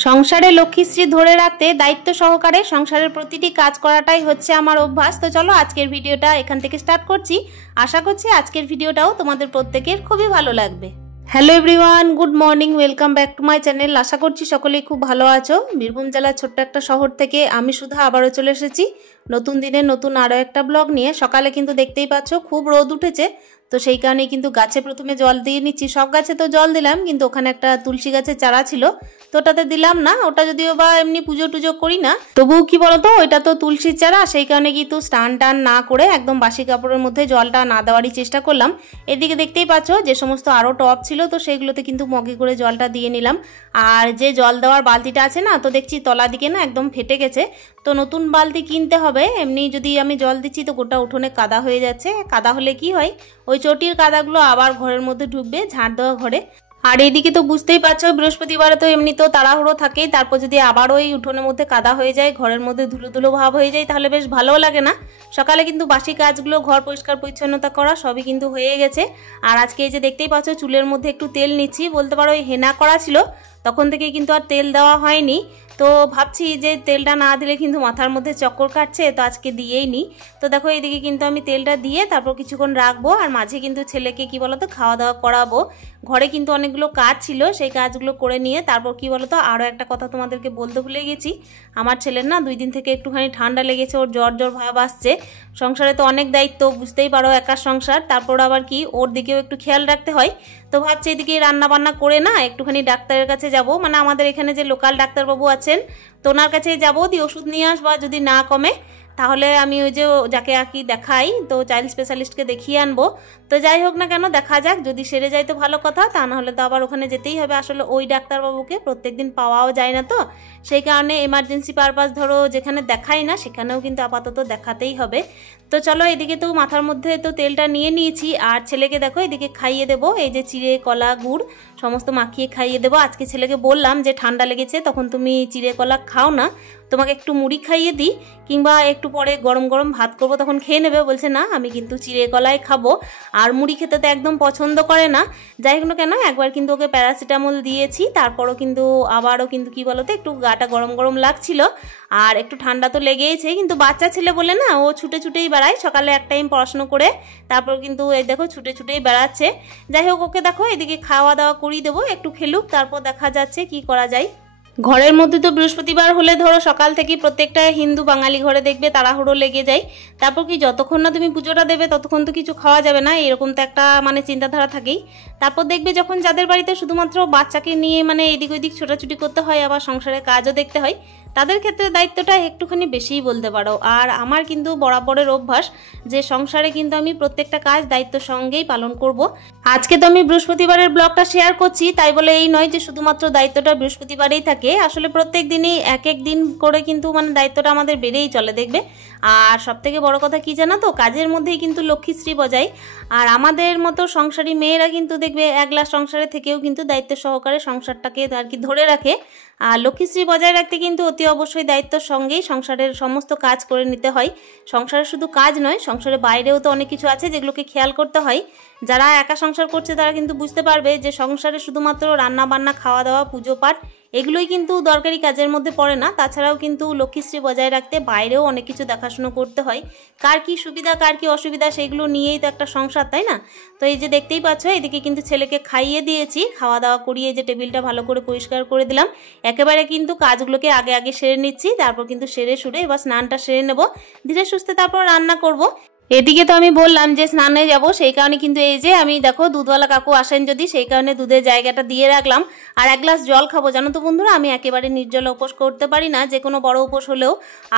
সংসারে লক্ষ্মীশ্রী ধরে রাখতে দায়িত্ব সহকারে সংসারের প্রতিটি কাজ করাটাই হচ্ছে আমার অভ্যাস। তো চলো আজকের ভিডিওটা এখান থেকে স্টার্ট করছি। আশা করছি আজকের ভিডিওটাও তোমাদের প্রত্যেকের খুবই ভালো লাগবে। Hello everyone, good morning, welcome back to my channel. আশা করছি সকলেই খুব ভালো আছো। বীরভূম জেলার ছোট্ট একটা শহর থেকে আমি সুধা আবারও চলে এসেছি নতুন দিনে নতুন আরও একটা ব্লগ নিয়ে। সকালে কিন্তু দেখতেই পাচ্ছ খুব রোদ উঠেছে, তো সেই কারণে কিন্তু গাছে প্রথমে জল দিয়ে নিচ্ছি। সব গাছে তো জল দিলাম, কিন্তু ওখানে একটা তুলসী গাছের চারা ছিল তো ওটাতে দিলাম না। ওটা যদিও বা এমনি পুজো টুজো করি না, তবুও কি বলতো ওইটা তো তুলসীর চারা, সেই কারণে কিন্তু স্নান টান না করে একদম বাসি কাপড়ের মধ্যে জলটা না দেওয়ারই চেষ্টা করলাম। এদিকে দেখতেই পাচ্ছ যে সমস্ত আরও টব ছিল তো সেগুলোতে কিন্তু মগে করে জলটা দিয়ে নিলাম। আর যে জল দেওয়ার বালতিটা আছে না, তো দেখছি তলা দিকে না একদম ফেটে গেছে, তো নতুন বালতি কিনতে হবে। এমনি যদি আমি জল দিচ্ছি তো গোটা উঠোনে কাদা হয়ে যাচ্ছে। কাদা হলে কি হয়, ওই চটির কাদাগুলো আবার ঘরের মধ্যে ঢুকবে ঝাড় দেওয়া ঘরে। আর এইদিকে তো বুঝতেই পারছো বৃহস্পতিবারে তো এমনি তো তাড়াহুড়ো থাকেই, তারপর যদি আবার ওই উঠোনের মধ্যে কাদা হয়ে যায়, ঘরের মধ্যে ধুলো ধুলো ভাব হয়ে যায়, তাহলে বেশ ভালোও লাগে না। সকালে কিন্তু বাসি কাজগুলো, ঘর পরিষ্কার পরিচ্ছন্নতা করা সবই কিন্তু হয়ে গেছে। আর আজকে এই যে দেখতেই পাচ্ছ চুলের মধ্যে একটু তেল নিচ্ছি, বলতে পারো ওই হেনা করা ছিল তখন থেকে কিন্তু আর তেল দেওয়া হয়নি। তো ভাবছি যে তেলটা না দিলে কিন্তু মাথার মধ্যে চক্কর কাটছে, তো আজকে দিয়েই নি। তো দেখো এইদিকে কিন্তু আমি তেলটা দিয়ে তারপর কিছুক্ষণ রাখবো, আর মাঝে কিন্তু ছেলেকে কি বলতো খাওয়া দাওয়া করাবো। ঘরে কিন্তু অনেকগুলো কাজ ছিল, সেই কাজগুলো করে নিয়ে তারপর কি বলতো আরও একটা কথা তোমাদেরকে বলতে ভুলে গেছি। আমার ছেলের না 2 দিন থেকে একটুখানি ঠান্ডা লেগেছে, ওর জ্বর জ্বর ভাব আসছে। সংসারে তো অনেক দায়িত্ব, বুঝতেই পারো একার সংসার, তারপর আবার কি ওর দিকেও একটু খেয়াল রাখতে হয়। তো ভাবছি এদিকে রান্না বান্না করে না একটুখানি ডাক্তারের কাছে যাব, মানে আমাদের এখানে যে লোকাল ডাক্তারবাবু আছেন তো ওনার কাছে যাবো, দিয়ে ওষুধ নিয়ে আসবো। যদি না কমে তাহলে আমি ওই যে যাকে আর কি দেখাই, তো চাইল্ড স্পেশালিস্টকে দেখিয়ে আনবো। তো যাই হোক না কেন, দেখা যাক, যদি সেরে যায় তো ভালো কথা, তা না হলে তো আবার ওখানে যেতেই হবে। আসলে ওই ডাক্তারবাবুকে প্রত্যেকদিন পাওয়াও যায় না, তো সেই কারণে এমার্জেন্সি পারপাস ধরো যেখানে দেখাই না সেখানেও কিন্তু আপাতত দেখাতেই হবে। তো চলো এদিকে তো মাথার মধ্যে তো তেলটা নিয়ে নিয়েছি, আর ছেলেকে দেখো এদিকে খাইয়ে দেবো। এই যে চিড়ে কলা গুড় সমস্ত মাখিয়ে খাইয়ে দেবো। আজকে ছেলেকে বললাম যে ঠান্ডা লেগেছে তখন তুমি চিড়ে কলা খাও না, তোমাকে একটু মুড়ি খাইয়ে দিই, কিংবা একটু পরে গরম গরম ভাত করবো তখন খেয়ে নেবে। বলছে না আমি কিন্তু চিড়ে কলাই খাবো, আর মুড়ি খেতে তো একদম পছন্দ করে না। যাই হোক না কেন, একবার কিন্তু ওকে প্যারাসিটামল দিয়েছি, তারপরও কিন্তু আবারও কিন্তু কি বলতো একটু গাটা গরম গরম লাগছিল, আর একটু ঠান্ডা তো লেগেইছে। কিন্তু বাচ্চা ছেলে বলে না, ও ছুটে ছুটেই বেড়ায়, সকালে এক টাইম পড়াশুনো করে তারপর কিন্তু এই দেখো ছুটে ছুটেই বেড়াচ্ছে। যাই হোক ওকে দেখো এদিকে খাওয়া দাওয়া করিয়ে দেবো, একটু খেলুক, তারপর দেখা যাচ্ছে কি করা যায়। ঘরের মধ্যে তো বৃহস্পতিবার হলে ধরো সকাল থেকে প্রত্যেকটা হিন্দু বাঙালি ঘরে দেখবে তাড়াহুড়ো লেগে যায়। তারপর কি যতক্ষণ না তুমি পুজোটা দেবে ততক্ষণ তো কিছু খাওয়া যাবে না, এরকম তো একটা মানে চিন্তাধারা থাকেই। তারপর দেখবে যখন যাদের বাড়িতে শুধুমাত্র বাচ্চাকে নিয়ে মানে এদিক ওইদিক ছোটাছুটি করতে হয়, আবার সংসারের কাজও দেখতে হয়, তাদের ক্ষেত্রে দায়িত্বটা একটুখানি বেশিই বলতে পারো। আর আমার কিন্তু বরাবরের অভ্যাস যে সংসারে কিন্তু আমি প্রত্যেকটা কাজ দায়িত্বের সঙ্গেই পালন করব। আজকে তো আমি বৃহস্পতিবারের ব্লগটা শেয়ার করছি, তাই বলে এই নয় যে শুধুমাত্র দায়িত্বটা বৃহস্পতিবারেই থাকে। আসলে প্রত্যেক দিনই এক এক দিন করে কিন্তু মানে দায়িত্বটা আমাদের বেড়েই চলে দেখবে। আর সবথেকে বড় কথা কি জানো তো, কাজের মধ্যেই কিন্তু লক্ষ্মীশ্রী বজায়। আর আমাদের মতো সংসারী মেয়েরা কিন্তু দেখবে একলা সংসারে থেকেও কিন্তু দায়িত্ব সহকারে সংসারটাকে আর কি ধরে রাখে। আর লক্ষ্মীশ্রী বজায় রাখতে কিন্তু অতি অবশ্যই দায়িত্বের সঙ্গেই সংসারের সমস্ত কাজ করে নিতে হয়। সংসারে শুধু কাজ নয়, সংসারের বাইরেও তো অনেক কিছু আছে যেগুলোকে খেয়াল করতে হয়। যারা একা সংসার করছে তারা কিন্তু বুঝতে পারবে যে সংসারে শুধুমাত্র রান্না বান্না খাওয়া দাওয়া পুজো পাঠ এগুলোই কিন্তু দরকারি কাজের মধ্যে পড়ে না। তাছাড়াও কিন্তু লক্ষ্মীশ্রী বজায় রাখতে বাইরেও অনেক কিছু দেখাশুনো করতে হয়। কার কি সুবিধা কার কি অসুবিধা সেগুলো নিয়েই তো একটা সংসার, তাই না? তো এই যে দেখতেই পাচ্ছ এদিকে কিন্তু ছেলেকে খাইয়ে দিয়েছি, খাওয়া দাওয়া করিয়ে যে টেবিলটা ভালো করে পরিষ্কার করে দিলাম। একেবারে কিন্তু কাজগুলোকে আগে আগে সেরে নিচ্ছি, তারপর কিন্তু সেরে সুরে এবার স্নানটা সেরে নেব, ধীরে সুস্থে তারপর রান্না করব। এদিকে তো আমি বললাম যে স্নানে যাব, সেই কারণে কিন্তু এই যে আমি দেখো দুধওয়ালা কাকু আসেন যদি, সেই কারণে দুধের জায়গাটা দিয়ে রাখলাম। আর এক গ্লাস জল খাবো। জানো তো বন্ধুরা, আমি একেবারে নির্জলা উপোস করতে পারি না, যে কোনো বড় উপোস হলেও।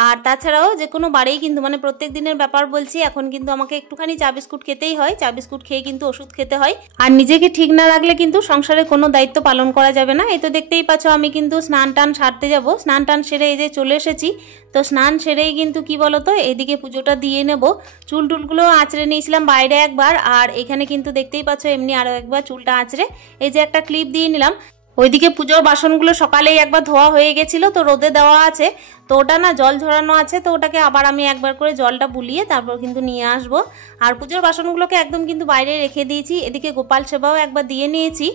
আর তাছাড়াও যে কোনো বারেই কিন্তু মানে প্রত্যেক দিনের ব্যাপার বলছি, এখন কিন্তু আমাকে একটুখানি চা বিস্কুট খেতেই হয়, চা বিস্কুট খেয়ে কিন্তু ওষুধ খেতে হয়। আর নিজেকে ঠিক না রাখলে কিন্তু সংসারে কোনো দায়িত্ব পালন করা যাবে না। এই তো দেখতেই পাচ্ছ আমি কিন্তু স্নান টান সারতে যাব। স্নান টান সেরে এই যে চলে এসেছি, তো স্নান সেরেই কিন্তু কি বলতো এদিকে পুজোটা দিয়ে নেব। চুল টুলগুলো আঁচড়ে নিয়েছিলাম বাইরে একবার, আর এখানে কিন্তু দেখতেই পাচ্ছ এমনি আরও একবার চুলটা আঁচড়ে এই যে একটা ক্লিপ দিয়ে নিলাম। ওইদিকে পুজোর বাসনগুলো সকালেই একবার ধোয়া হয়ে গেছিলো, তো রোদে দেওয়া আছে। তো ওটা না জল ঝরানো আছে, তো ওটাকে আবার আমি একবার করে জলটা বুলিয়ে তারপর কিন্তু নিয়ে আসবো। আর পুজোর বাসনগুলোকে একদম কিন্তু বাইরে রেখে দিয়েছি। এদিকে গোপাল সেবাও একবার দিয়ে নিয়েছি,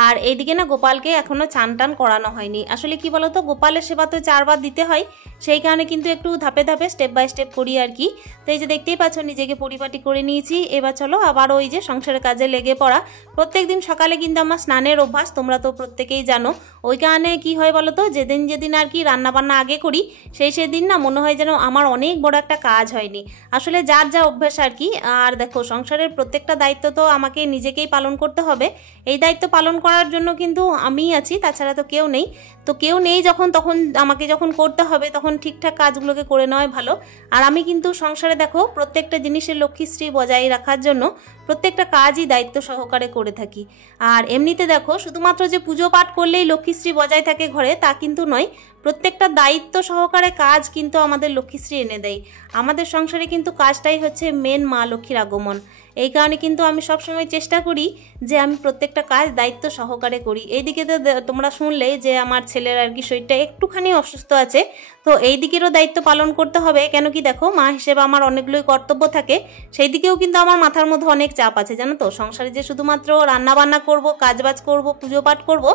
আর এইদিকে না গোপালকে এখনও চান টান করানো হয়নি। আসলে কি বলতো, গোপালের সেবা তো 4 বার দিতে হয়, সেই কারণে কিন্তু একটু ধাপে ধাপে স্টেপ বাই স্টেপ করি আর কি। তো এই যে দেখতেই পাচ্ছ নিজেকে পরিপাটি করে নিয়েছি। এবার চলো আবার ওই যে সংসারের কাজে লেগে পড়া। প্রত্যেক দিন সকালে কিন্তু আমার স্নানের অভ্যাস, তোমরা তো প্রত্যেকেই জানো। ওই কারণে কি হয় বলো তো, যেদিন আর কি রান্নাবান্না আগে করি সেদিন না মনে হয় যেন আমার অনেক বড় একটা কাজ হয়নি। আসলে যার যা অভ্যাস আর কি। আর দেখো সংসারের প্রত্যেকটা দায়িত্ব তো আমাকে নিজেকেই পালন করতে হবে। এই দায়িত্ব পালন করার জন্য কিন্তু আমিই আছি, তাছাড়া তো কেউ নেই। তো কেউ নেই যখন, তখন আমাকে যখন করতে হবে তখন ঠিকঠাক কাজগুলোকে করে নেওয়াই ভালো। আর আমি কিন্তু সংসারে দেখো প্রত্যেকটা জিনিসের লক্ষ্মীশ্রী বজায় রাখার জন্য প্রত্যেকটা কাজই দায়িত্ব সহকারে করে থাকি। আর এমনিতে দেখো শুধুমাত্র যে পুজো পাঠ করলেই লক্ষ্মীশ্রী বজায় থাকে ঘরে তা কিন্তু নয়, প্রত্যেকটা দায়িত্ব সহকারে কাজ কিন্তু আমাদের লক্ষ্মীশ্রী এনে দেয়। আমাদের সংসারে কিন্তু কাজটাই হচ্ছে মেন মা লক্ষ্মীর আগমন। এই কারণে কিন্তু আমি সবসময় চেষ্টা করি যে আমি প্রত্যেকটা কাজ দায়িত্ব সহকারে করি। এইদিকে তো তোমরা শুনলে যে আমার ছেলের আর কি শরীরটা একটুখানি অসুস্থ আছে, তো এই দিকেরও দায়িত্ব পালন করতে হবে। কেন কি দেখো মা হিসেবে আমার অনেকগুলোই কর্তব্য থাকে, সেই দিকেও কিন্তু আমার মাথার মধ্যে অনেক চাপ আছে জানো তো। সংসারে যে শুধুমাত্র রান্না বান্না করব, কাজবাজ করব, পুজো পাঠ করব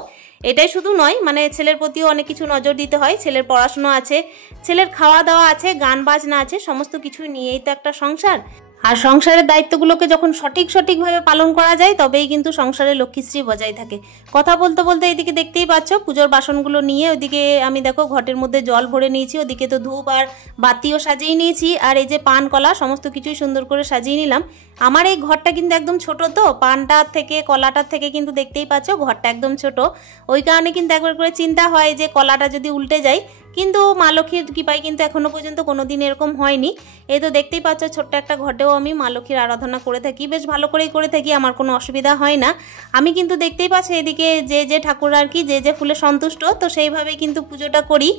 এটাই শুধু নয়, মানে ছেলের প্রতিও অনেক কিছু নজর দিতে হয়। ছেলের পড়াশোনা আছে, ছেলের খাওয়া দাওয়া আছে, গান বাজনা আছে, সমস্ত কিছু নিয়েই তো একটা সংসার। আর সংসারের দায়িত্বগুলোকে যখন সঠিকভাবে পালন করা যায় তবেই কিন্তু সংসারে লক্ষ্মীশ্রী বজায় থাকে। কথা বলতে বলতে এদিকে দেখতেই পাচ্ছ পুজোর বাসনগুলো নিয়ে ওইদিকে আমি দেখো ঘটের মধ্যে জল ভরে নিয়েছি, ওদিকে তো ধূপ আর বাতিও সাজিয়ে নিয়েছি। আর এই যে পান কলা সমস্ত কিছুই সুন্দর করে সাজিয়ে নিলাম। আমার এই ঘরটা কিন্তু একদম ছোট, তো পানটার থেকে কলাটার থেকে কিন্তু দেখতেই পাচ্ছ ঘরটা একদম ছোট। ওই কারণে কিন্তু একবার করে চিন্তা হয় যে কলাটা যদি উল্টে যায়, কিন্তু মা লক্ষ্মীর কৃপায় কিন্তু এখনো পর্যন্ত কোনোদিন এরকম হয়নি। এই তো দেখতেই পাচ্ছ ছোট্ট একটা ঘটেও আমি মা লক্ষ্মীর আরাধনা করে থাকি, বেশ ভালো করেই করে থাকি, আমার কোনো অসুবিধা হয় না। আমি কিন্তু দেখতেই পাচ্ছ এদিকে যে ঠাকুর আর কি যে ফুলে সন্তুষ্ট, তো সেইভাবেই কিন্তু পুজোটা করি।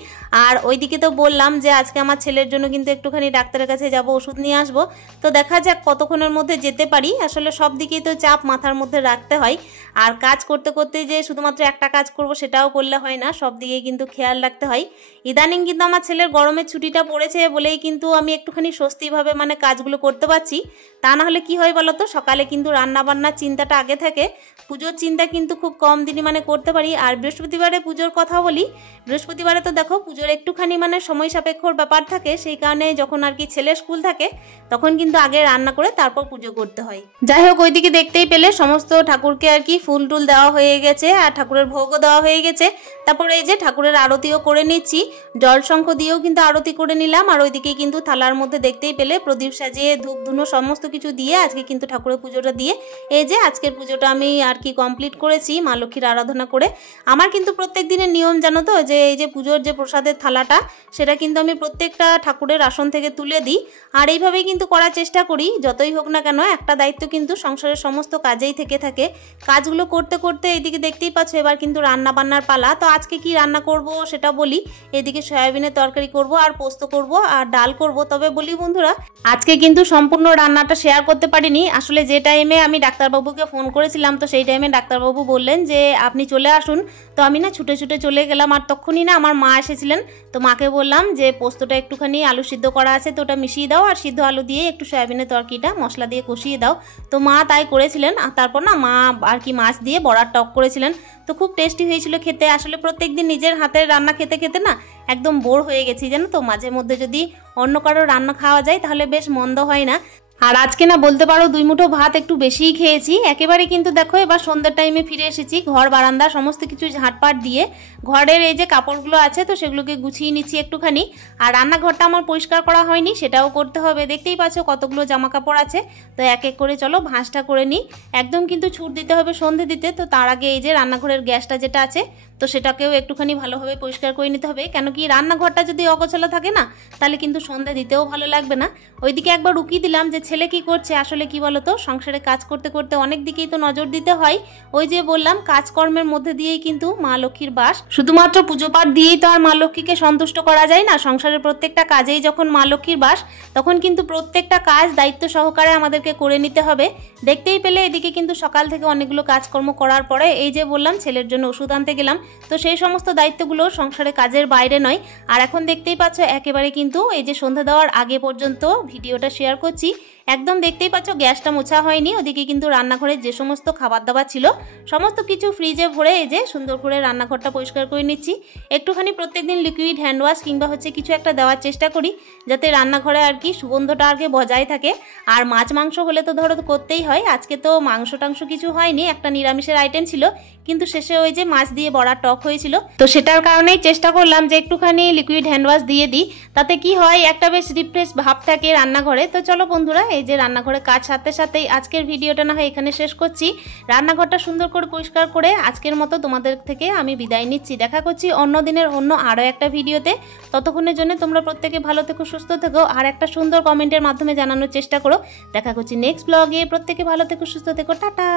আর ওইদিকে তো বললাম যে আজকে আমার ছেলের জন্য কিন্তু একটুখানি ডাক্তারের কাছে যাব, ওষুধ নিয়ে আসবো। তো দেখা যাক কতক্ষণের মধ্যে যেতে পারি। আসলে সব দিকেই তো চাপ মাথার মধ্যে রাখতে হয়, আর কাজ করতে করতে যে শুধুমাত্র একটা কাজ করব সেটাও করলে হয় না, সব দিকেই কিন্তু খেয়াল রাখতে হয়। ইদানিং কিন্তু আমার ছেলের গরমের ছুটিটা পড়েছে বলেই কিন্তু আমি একটুখানি স্বস্তিভাবে মানে কাজগুলো করতে পারছি। তা না হলে কি হয় বলো তো, সকালে কিন্তু রান্নাবান্নার চিন্তাটা আগে থাকে, পুজোর চিন্তা কিন্তু খুব কম দিনই মানে করতে পারি। আর বৃহস্পতিবারে পুজোর কথা বলি, বৃহস্পতিবারে তো দেখো পুজোর একটুখানি মানে সময় সাপেক্ষর ব্যাপার থাকে, সেই কারণে যখন আর কি ছেলের স্কুল থাকে তখন কিন্তু আগে রান্না করে তারপর পুজো করতে হয়। যাই হোক ওইদিকে দেখতেই পেলে সমস্ত ঠাকুরকে আর কি ফুল টুল দেওয়া হয়ে গেছে, আর ঠাকুরের ভোগও দেওয়া হয়ে গেছে। তারপরে এই যে ঠাকুরের আরতিও করে নিচ্ছি, জল শঙ্খ দিয়েও কিন্তু আরতি করে নিলাম। আর ওইদিকে কিন্তু থালার মধ্যে দেখতেই পেলে প্রদীপ সাজিয়ে ধূপ ধুনো সমস্ত কিছু দিয়ে আজকে কিন্তু ঠাকুরের পুজোটা দিয়ে এই যে আজকের পুজোটা আমি আর কি কমপ্লিট করেছি মা লক্ষ্মীর আরাধনা করে। আমার কিন্তু প্রত্যেক দিনের নিয়ম জানো তো, যে এই যে পুজোর যে প্রসাদের থালাটা সেটা কিন্তু আমি প্রত্যেকটা ঠাকুরের আসন থেকে তুলে দিই। আর এইভাবেই কিন্তু করার চেষ্টা করি, যতই হোক না কেন একটা দায়িত্ব কিন্তু সংসারের সমস্ত কাজেই থেকে থাকে। কাজগুলো করতে করতে এইদিকে দেখতেই পাচ্ছ এবার কিন্তু রান্না বান্নার পালা। তো আজকে কি রান্না করব সেটা বলি। এদিকে সয়াবিনের তরকারি করব, আর পোস্ত করব, আর ডাল করব। তবে বলি বন্ধুরা, আজকে কিন্তু সম্পূর্ণ রান্নাটা শেয়ার করতে পারিনি। আসলে যে টাইমে আমি ডাক্তারবাবুকে ফোন করেছিলাম, তো সেই টাইমে ডাক্তারবাবু বললেন যে আপনি চলে আসুন। তো আমি না ছুটে ছুটে চলে গেলাম, আর তখনই না আমার মা এসেছিলেন। তো মাকে বললাম যে পোস্তটা একটুখানি আলু সিদ্ধ করা আছে, তো ওটা মিশিয়ে দাও, আর সিদ্ধ আলু দিয়ে একটু সয়াবিনের তরকারিটা মশলা দিয়ে কষিয়ে দাও। তো মা তাই করেছিলেন। আর তারপর না মা আর কি মাছ দিয়ে বড়ার টক করেছিলেন, তো খুব টেস্টি হয়েছিল খেতে। আসলে প্রত্যেকদিন নিজের হাতের রান্না খেতে খেতে না একদম বোর হয়ে গেছি জানো তো। মাঝে মধ্যে যদি অন্য কারো রান্না খাওয়া যায় তাহলে বেশ মন্দ হয় না। আর আজকে না বলতে পারো 2 মুঠো ভাত একটু বেশিই খেয়েছি একেবারে। কিন্তু দেখো এবার সন্ধ্যার টাইমে ফিরে এসেছি, ঘর বারান্দা সমস্ত কিছু ঝাঁটপাট দিয়ে ঘরের এই যে কাপড়গুলো আছে তো সেগুলোকে গুছিয়ে নিচ্ছি একটুখানি। আর রান্নাঘরটা আমার পরিষ্কার করা হয়নি, সেটাও করতে হবে। দেখতেই পাচ্ছ কতগুলো জামা কাপড় আছে, তো এক এক করে চলো ভাঁজটা করে নিই। একদম কিন্তু ছুট দিতে হবে সন্ধে দিতে, তো তার আগে এই যে রান্নাঘরের গ্যাসটা যেটা আছে তো সেটাকেও একটুখানি ভালোভাবে পরিষ্কার করে নিতে হবে। কেন কি রান্নাঘরটা যদি অগোছালো থাকে না তাহলে কিন্তু সন্ধে দিতেও ভালো লাগবে না। ওইদিকে একবার রুকিয়ে দিলাম যে ছেলে কি করছে। আসলে কি বলতো, সংসারে কাজ করতে করতে অনেক দিকেই তো নজর দিতে হয়। ওই যে বললাম কাজকর্মের মধ্যে দিয়েই কিন্তু মা লক্ষ্মীর বাস। শুধুমাত্র পুজো পাঠ দিয়েই তো আর মা লক্ষ্মীকে সন্তুষ্ট করা যায় না। সংসারের প্রত্যেকটা কাজেই যখন মা লক্ষ্মীর বাস, তখন কিন্তু প্রত্যেকটা কাজ দায়িত্ব সহকারে আমাদেরকে করে নিতে হবে। দেখতেই পেলে এদিকে কিন্তু সকাল থেকে অনেকগুলো কাজকর্ম করার পরে এই যে বললাম ছেলের জন্য ওষুধ আনতে গেলাম। তো সেই সমস্ত দায়িত্বগুলো সংসারে কাজের বাইরে নয়। আর এখন দেখতেই পাচ্ছ একেবারে কিন্তু এই যে সন্ধ্যা দেওয়ার আগে পর্যন্ত ভিডিওটা শেয়ার করছি। একদম দেখতেই পাচ্ছ গ্যাসটা মোছা হয়নি, ওদিকে কিন্তু রান্নাঘরে যে সমস্ত খাবার দাবার ছিল সমস্ত কিছু ফ্রিজে ভরে এই যে সুন্দর করে রান্নাঘরটা পরিষ্কার করে নিচ্ছি। একটুখানি প্রত্যেকদিন লিকুইড হ্যান্ড ওয়াশ কিংবা হচ্ছে কিছু একটা দেওয়ার চেষ্টা করি, যাতে রান্নাঘরে আর কি সুগন্ধটা আর কি বজায় থাকে। আর মাছ মাংস হলে তো ধরো করতেই হয়। আজকে তো মাংস টাংস কিছু হয়নি, একটা নিরামিষের আইটেম ছিল, কিন্তু শেষে ওই যে মাছ দিয়ে বড়ার টক হয়েছিল, তো সেটার কারণেই চেষ্টা করলাম যে একটুখানি লিকুইড হ্যান্ড ওয়াশ দিয়ে দিই, তাতে কি হয় একটা বেশ রিফ্রেশ ভাব থাকে রান্নাঘরে। তো চলো বন্ধুরা, এই যে রান্নাঘরে কাজ সাথে সাথেই আজকের ভিডিওটা না হয় এখানে শেষ করছি। রান্নাঘরটা সুন্দর করে পরিষ্কার করে আজকের মতো তোমাদের থেকে আমি বিদায় নিচ্ছি। দেখা করছি অন্য দিনের অন্য আরও একটা ভিডিওতে। ততক্ষণের জন্য তোমরা প্রত্যেকে ভালো থেকো, সুস্থ থেকো, আর একটা সুন্দর কমেন্টের মাধ্যমে জানানোর চেষ্টা করো। দেখা করছি নেক্সট ব্লগে। প্রত্যেকে ভালো থেকো, সুস্থ থেকো, টাটা।